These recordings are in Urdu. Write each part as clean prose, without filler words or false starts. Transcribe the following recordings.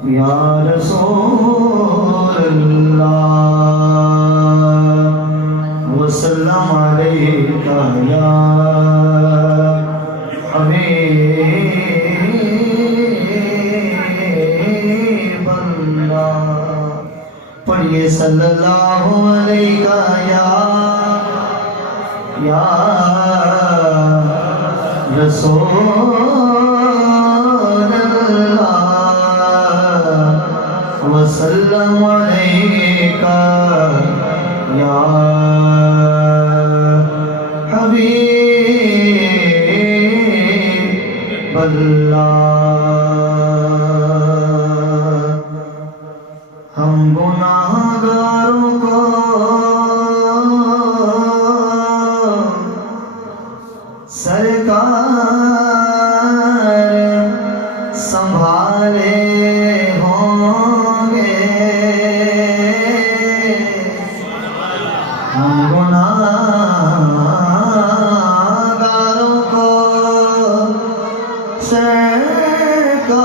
یا رسول اللہ وسلم علیکہ یا حبیب اللہ پڑھئے صلی اللہ علیہ یا رسول اللہ وسلم علیکہ یا حبیب اللہ ہم گناہگاروں کو سرکار سنبھالے ہوں گے ہم گناہگاروں کو سرکار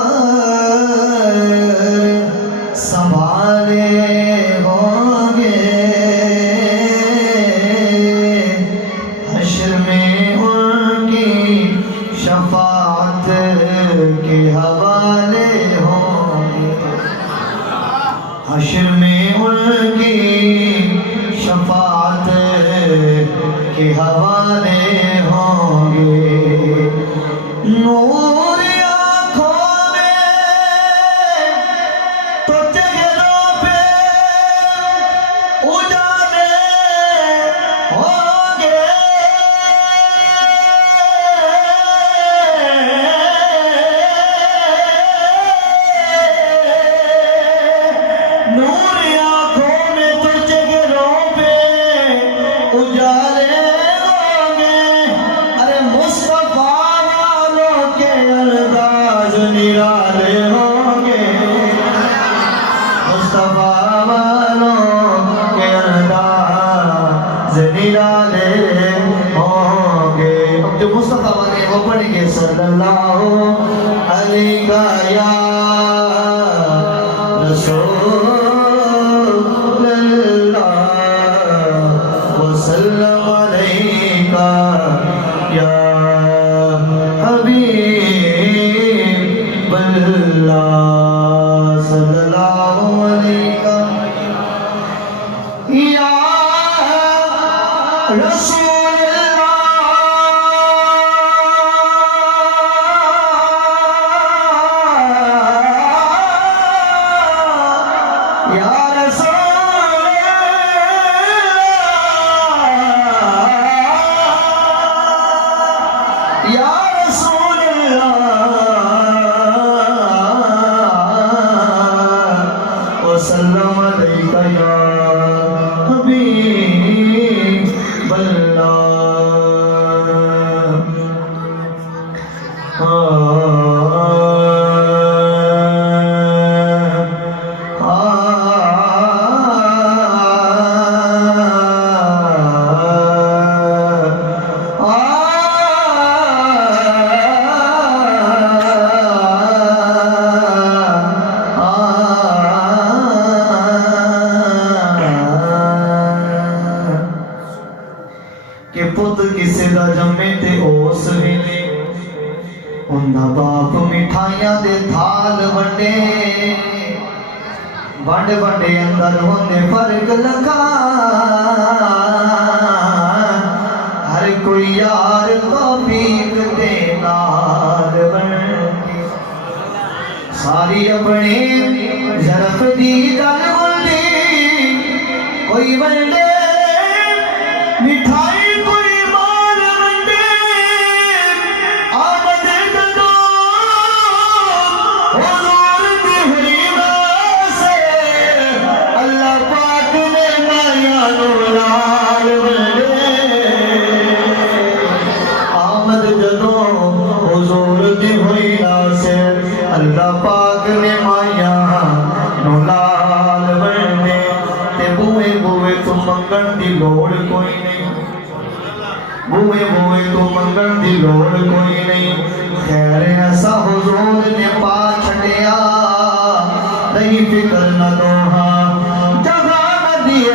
سنبھالے ہوں گے حشر میں ان کی شفاعت کے حوالے ہوں گے حشر میں ان کی شفاعت کے حوالے ہوں گے نور آنکھوں میں تو چہروں پہ اجالے ہوں گے نور آنکھوں میں تو چہروں پہ اجالے ہوں گے ارے مصطفیٰ والوں کے انداز نرالے ہوں گے مصطفیٰ والوں کے انداز نرالے ہوں گے اب جو مصطفیٰ والے وہ پڑھیں گے صلی اللہ علیہ یا رسول اللہ وسلم علیکہ یا حبیب اللہ صلی اللہ علیہ یا رسول اللہ یا رسول اللہ یا رسول اللہ وسلم علیکہ یا حبیب اللہ کہ پت کسے دا جمے تے اوس ویلے اندا باپ مٹھائیاں دے تھال ونڈے ونڈ ونڈے اندر ہوندے فرق لگا ہر کوئی یار توفیق دے نال ونڈے ساری اپنی ظرف دی گل ونڈی کوئی ونڈے مٹھائی اللہ پاک نے مایا نو لال بننے تے بوئے بوئے تو منگن دی لوڑ کوئی نہیں بوئے بوئے تو منگن دی لوڑ کوئی نہیں خیر ایسا حضور نے پا چھڑیا دی فکر نہ دوہا جگہ نہ دیے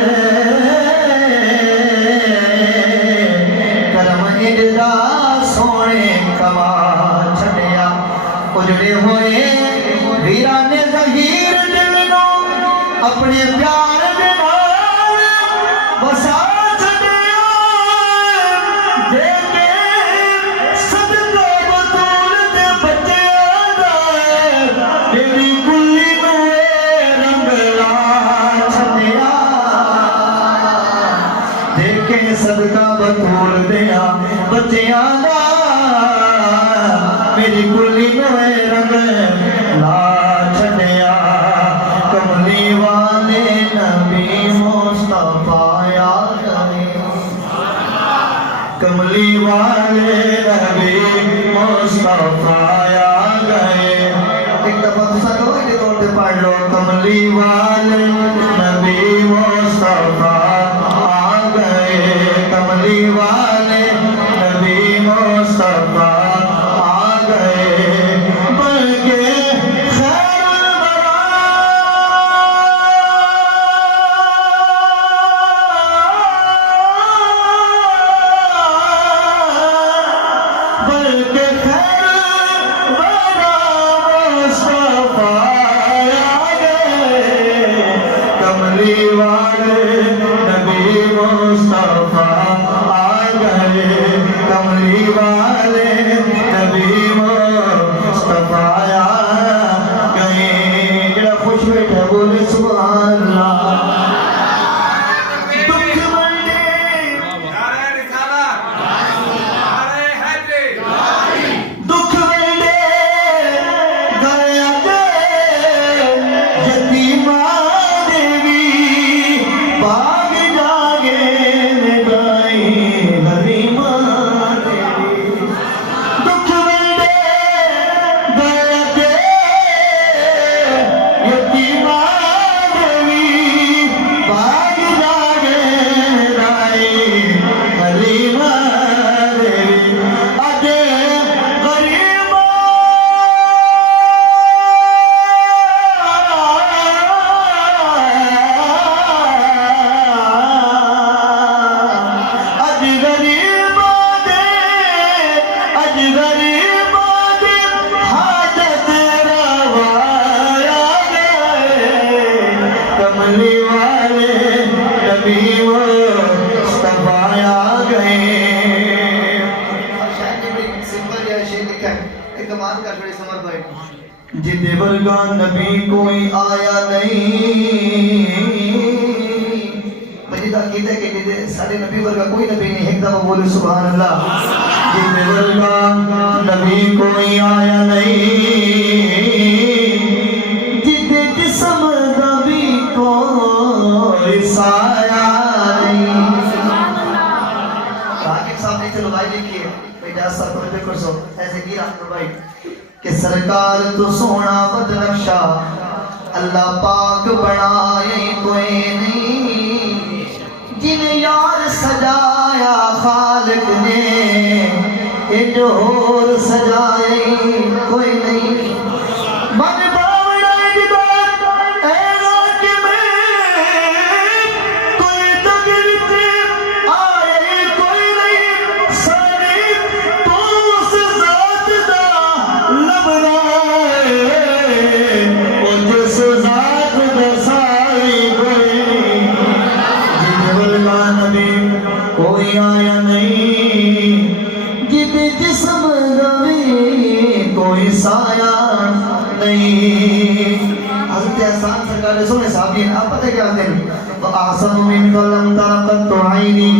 کرم اجدا سونے کما چھڑیا اجڑے ہوئے ویران ظہیر دل نو اپنے پیار دے نال بسا چھڑیا دے کے صدقہ بطول دے بچے آدھا میری کلی نو رنگ لا چھڑیا دے کے صدقہ بطول دیا بچے آدھا میری کلی نو رنگ لا چھڑیا کملی والے نبی مصطفیٰ آ گئے کملی والے نبی مصطفیٰ آ گئے ایک دفعہ دوسرا کرو ایک طور پہ پڑھ لو کملی والے نبی مصطفیٰ آ گئے کملی والے نبی مصطفیٰ آ گئے بلکہ خیر الورا بلکہ خیر الورا مصطفیٰ آ گئے کملی والے نبی مصطفیٰ آ گئے کملی والے نبی مصطفیٰ آ گئے جڑا خوش بیٹھا بولے سبحان اللہ دکھ بڑھے دکھ بڑھے گیا یتیمہ دیوی باغ جاگے نگائی حلیمہ دیوی دکھ بڑھے گیا یتیمہ دیوی باغ جاگے نگائی حلیمہ دیوی اجے غریبہ اج غریبہ دے اج غریبہ دے حاجت روایا گئے کملی والے نبی مصطفیٰ آ گئے شاید نے بڑی سمپل یا شیر لکھا ہے ایک کمال کا بڑے سمر بھائی جدے ورگا نبی کوئی آیا نہیں مجھے تاکید ہے کہ جدے سارے نبی ورگا کوئی نبی نہیں ایک دفعہ بولے سبحان اللہ جدے ورگا نبی کوئی آیا نہیں جدے جسم نبی کوئی سایا نہیں راکب صاحب نے چلو بھائی لکھی ہے بیٹا سر پر بکر سو ایسے کی راکب بھائی کہ سرکار تو سونا بدنقشہ اللہ پاک بنائے کوئی نہیں جن یار سجایا خالق نے یہ جو اور سجائے کوئی نہیں من باوڑا جدار اے راکب کوئی تکلیف آئے کوئی نہیں ساری تو اس ذات دا لبرائے وہ جس ذات دا ساری کوئی نہیں جد ولگا نبی کوئی آیا نہیں جد جسم نبی کوئی سایہ نہیں حضرت احسان سرکار نے سونے صحابین آپ پتہ کیا کہتے ہیں وَأَحْسَنُ مِنْكَ لَمْ تَرَ قَطُّ عَيْنِي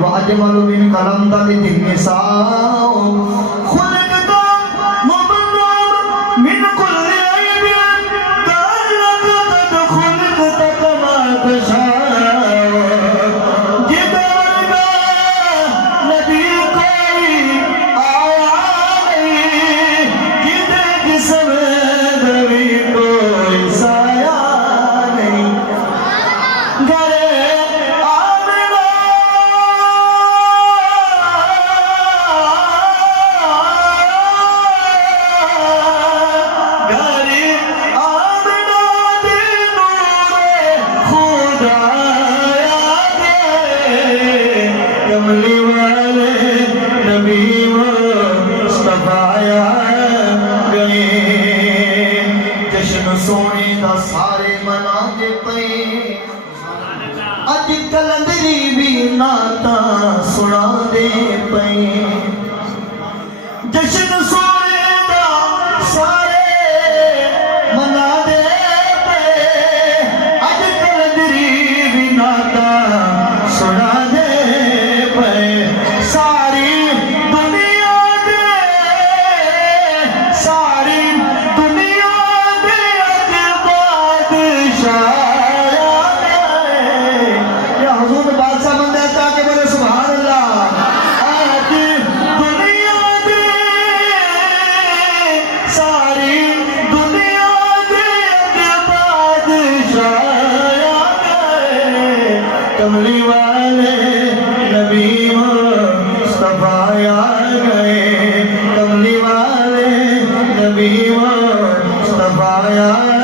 وَأَجْمَلُ مِنْكَ لَمْ تَلِدِ النِّسَاءُ خُلِقْتَ مُبَرَّأً مِنْ كُلِّ عَيْبٍ كَأَنَّكَ قَدْ خُلِقْتَ كَمَا تَشَاءُ جد ورگا نبی کوئی آیا نہیں جد جسم نبی کوئی سایہ نہیں گھرے آمنہ سونے دا سارے منا دے پے اج کلندری بھی ناتا سنا دے پے جشن سونے دا سارے منا دے پے اج کلندری بھی ناتا سنا دے پے ساری دنیا دے ساری دنیا دے اج بادشاہ یا حضور بادشاہ بندہ تاکہ بولے سبحان اللہ آج دنیا دے ساری دنیا دے اج بادشاہ کملی والے نبی مصطفیٰ آ گئے کملی والے نبی مصطفیٰ آ